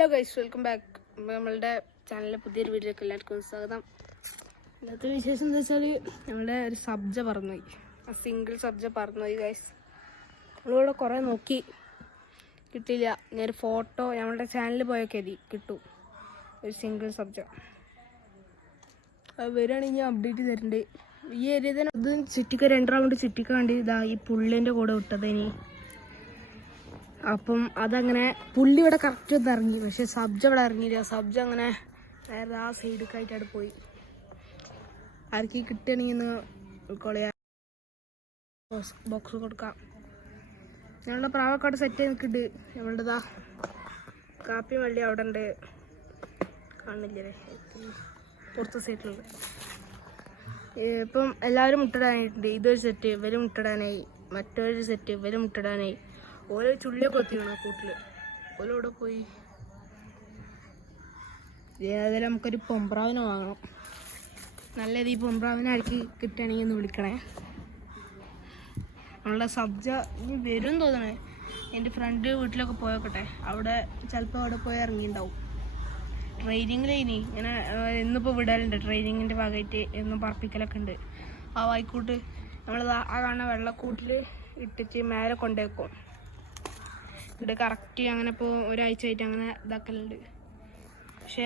Hello guys, welcome back. നമ്മളുടെ ചാനലിലെ പുതിയൊരു വീഡിയോക്ക് എല്ലാവർക്കും സ്വാഗതം. ഇന്നത്തെ വിശേഷം എന്താ വെച്ചാൽ നമ്മളുടെ ഒരു സബ്ജ പറന്നുപോയി. ആ സിംഗിൾ സബ്ജ പറന്നുപോയി ഗൈസ്. നമ്മളിവിടെ കുറേ നോക്കി, കിട്ടിയില്ല. ഞാനൊരു ഫോട്ടോ നമ്മളുടെ ചാനലിൽ പോയൊക്കെ കിട്ടും ഒരു സിംഗിൾ സബ്ജ. അത് വരികയാണെങ്കിൽ അപ്ഡേറ്റ് തരുന്നുണ്ട്. ഈ ഏരിയ തന്നെ ഇത് ചുറ്റിക്ക 2 റൗണ്ട് ചുറ്റിക്കാണ്ട് ഇതാ ഈ പുള്ളിൻ്റെ കൂടെ വിട്ടതിനി. അപ്പം അതങ്ങനെ പുള്ളി ഇവിടെ കറക്റ്റ് ഒന്ന് ഇറങ്ങി, പക്ഷെ സബ്ജ ഇവിടെ ഇറങ്ങിയില്ല. സബ്ജ അങ്ങനെ നേരെ ആ സൈഡൊക്കെ ആയിട്ട് പോയി. ആർക്ക് കിട്ടുകയാണെങ്കിൽ ഒന്ന് കൊളയാ ബോക്സ് കൊടുക്കാം. ഞങ്ങളുടെ പ്രാവക്കാട് സെറ്റ് ചെയ്ത് നിൽക്കുന്നുണ്ട്. നമ്മളുടെതാ കാപ്പി വള്ളി അവിടെ ഉണ്ട്, കാണില്ലേ പുറത്തെ സൈഡിലുണ്ട്. ഇപ്പം എല്ലാവരും മുട്ടിടാനായിട്ടുണ്ട്. ഇതൊരു സെറ്റ് ഇവർ മുട്ടിടാനായി, മറ്റൊരു സെറ്റ് ഇവർ മുട്ടിടാനായി. ഓരോ ചുള്ളിയൊക്കെ കൊത്തിക്കണം കൂട്ടിൽ. ഓരോടെ പോയി ഏതായാലും നമുക്കൊരു പൊമ്പ്രാവിനെ വാങ്ങണം. നല്ലത് ഈ പൊമ്പ്രാവിനെ ആർക്ക് കിട്ടുകയാണെങ്കിൽ ഒന്ന് വിളിക്കണേ. നമ്മളുടെ സബ്ജ വരും തോന്നണേ. എൻ്റെ ഫ്രണ്ട് വീട്ടിലൊക്കെ പോയോക്കട്ടെ, അവിടെ ചിലപ്പോൾ അവിടെ പോയി ഇറങ്ങിയിട്ടുണ്ടാവും. ട്രെയിനിങ്ങിൽ ഇനി ഇങ്ങനെ ഇന്നിപ്പോൾ വിടലുണ്ട്. ട്രെയിനിങ്ങിൻ്റെ ഭാഗമായിട്ട് എന്നും പറപ്പിക്കലൊക്കെ ഉണ്ട്. ആ വായിക്കൂട്ട് നമ്മളിത് ആ കാണുന്ന വെള്ളക്കൂട്ടിൽ ഇട്ടിട്ട് മേലെ കൊണ്ടുവയ്ക്കും. ഇവിടെ കറക്റ്റ് അങ്ങനെ ഇപ്പോൾ ഒരാഴ്ച ആയിട്ട് അങ്ങനെ ഇതാക്കലുണ്ട്. പക്ഷേ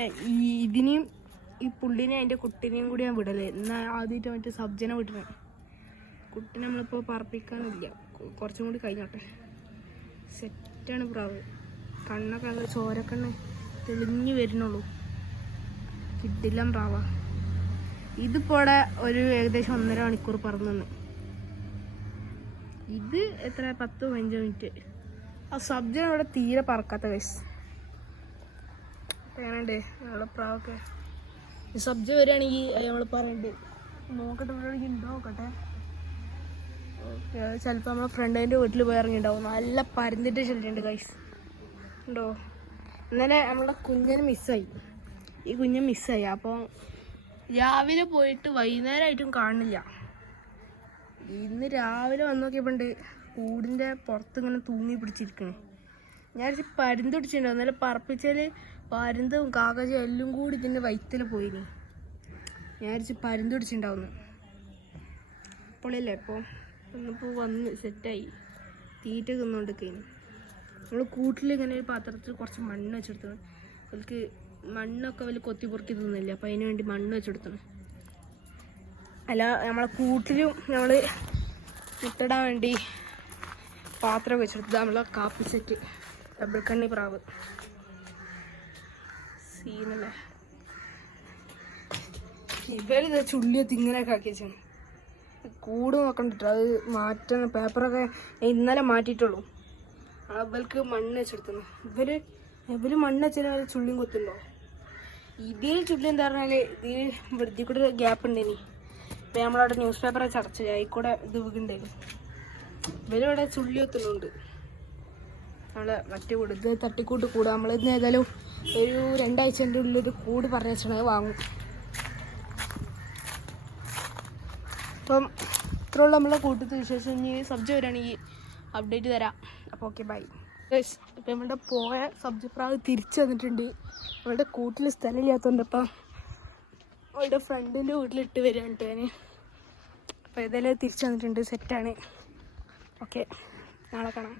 ഇതിനെയും ഈ പുള്ളിനെയും അതിൻ്റെ കുട്ടീനെയും കൂടി ഞാൻ വിടല്. എന്നാൽ ആദ്യമായിട്ട് മറ്റേ സബ്ജനെ വിടണം. കുട്ടീനെ നമ്മളിപ്പോൾ പറപ്പിക്കാനില്ല, കുറച്ചും കൂടി കഴിഞ്ഞോട്ടെ. സെറ്റാണ് പ്രാവ്. കണ്ണൊക്കെ അത് ചോരക്കണ്ണ് തെളിഞ്ഞ് വരുന്നുള്ളൂ. കിട്ടില്ല പ്രാവ. ഇതിപ്പോൾ ഇവിടെ ഒരു ഏകദേശം 1.5 മണിക്കൂർ പറന്നു. ഇത് എത്ര 10-15 മിനിറ്റ്. ആ സബ്ജ ഇവിടെ തീരെ പറക്കാത്ത കേസ്. എങ്ങനെയുണ്ട് നമ്മളെ പ്രാവൊക്കെ? ഈ സബ്ജ വരികയാണെങ്കിൽ നമ്മൾ പറയുന്നുണ്ട് നോക്കട്ടെ, ഇവിടെ ഉണ്ടോ നോക്കട്ടെ. ഓക്കെ, അത് ചിലപ്പോൾ നമ്മളെ ഫ്രണ്ടിൻ്റെ വീട്ടിൽ പോയി ഇറങ്ങിയിട്ടുണ്ടാവും. നല്ല പരന്നിട്ട് ശല്യമുണ്ട് ഗൈസ്, ഉണ്ടോ? ഇന്നലെ നമ്മളെ കുഞ്ഞിന് മിസ്സായി. ഈ കുഞ്ഞൻ മിസ്സായി. അപ്പോൾ രാവിലെ പോയിട്ട് വൈകുന്നേരമായിട്ടും കാണുന്നില്ല. ഇന്ന് രാവിലെ വന്ന് നോക്കിയപ്പോണ്ട് കൂടിൻ്റെ പുറത്ത് ഇങ്ങനെ തൂങ്ങി പിടിച്ചിരിക്കണേ. ഞാൻ പരുന്ത് പിടിച്ചിട്ടുണ്ടോ. എന്നാലും പറപ്പിച്ചാൽ പരുന്തും കാക്കച്ചും എല്ലാം കൂടി ഇതിൻ്റെ വയറ്റിൽ പോയിനി. ഞാൻ പരുന്ത് പിടിച്ചിട്ടുണ്ടാവുന്നു. ഇപ്പോഴല്ലേ ഇപ്പോൾ ഒന്നിപ്പോൾ വന്ന് സെറ്റായി തീറ്റ തിന്നുകൊണ്ടിരിക്കുന്നു. നമ്മൾ കൂട്ടിലിങ്ങനെ ഒരു പാത്രത്തിൽ കുറച്ച് മണ്ണ് വെച്ചെടുത്തു. അവർക്ക് മണ്ണൊക്കെ വലിയ കൊത്തി പൊറുക്കി തിന്നില്ല, അപ്പോൾ അതിന് വേണ്ടി മണ്ണ് വെച്ചെടുത്തു. അല്ല, നമ്മളെ കൂട്ടിലും നമ്മൾ മുട്ടിടാൻ വേണ്ടി പാത്രം വെച്ചെടുത്തത് നമ്മളെ കാപ്പി സെറ്റ് ഡബിൾ കണ്ണി പ്രാവ്. സീനല്ലേ. ഇവരിത് ചുള്ളിയൊക്കെ ഇങ്ങനെയൊക്കെ ആക്കി വെച്ചാണ്. കൂട് നോക്കണ്ടിട്ടോ, അത് മാറ്റണം. പേപ്പറൊക്കെ ഇന്നലെ മാറ്റിയിട്ടുള്ളൂ. അവർക്ക് മണ്ണ് വെച്ചെടുത്തു. ഇവര് മണ്ണ് വെച്ചാൽ ചുള്ളിയും കൊത്തുണ്ടോ? ഇതിൽ ചുള്ളി എന്താ പറഞ്ഞാൽ ഇതിൽ വൃത്തി കൂടെ ഒരു ഗ്യാപ്പ് ഉണ്ടേനി. ഇപ്പം നമ്മളവിടെ ന്യൂസ് പേപ്പറെ ചർച്ച ആയിക്കൂടെ ഇത് വീണ്ടുണ്ടായിരുന്നു. ഇവരിവിടെ ചുള്ളി ഒത്തുന്നുണ്ട്. നമ്മളെ മറ്റേ കൂട് ഇത് തട്ടിക്കൂട്ട് കൂട്. നമ്മളിന്ന് ഏതായാലും ഒരു 2 ആഴ്ചൻ്റെ ഉള്ളിൽ ഒരു കൂട് പറഞ്ഞു വെച്ചിട്ടുണ്ടെങ്കിൽ വാങ്ങും. അപ്പം ഇത്രയുള്ള നമ്മളെ കൂട്ടത്തിൽ വിശേഷം. ഇനി സബ്ജ വരികയാണെങ്കിൽ അപ്ഡേറ്റ് തരാം. അപ്പോൾ ഓക്കെ, ബൈ. ഇപ്പം നമ്മളുടെ പോയ സബ്ജ പ്രാവ് തിരിച്ചു വന്നിട്ടുണ്ട്. അവളുടെ കൂട്ടിൽ സ്ഥലമില്ലാത്തതുകൊണ്ട് ഇപ്പം അവളുടെ ഫ്രണ്ടിൻ്റെ വീട്ടിലിട്ട് വരികയാണ് ഞാൻ. അപ്പോൾ ഏതായാലും തിരിച്ചു വന്നിട്ടുണ്ട്, സെറ്റാണ്. ഓക്കെ, നാളെ കാണാം.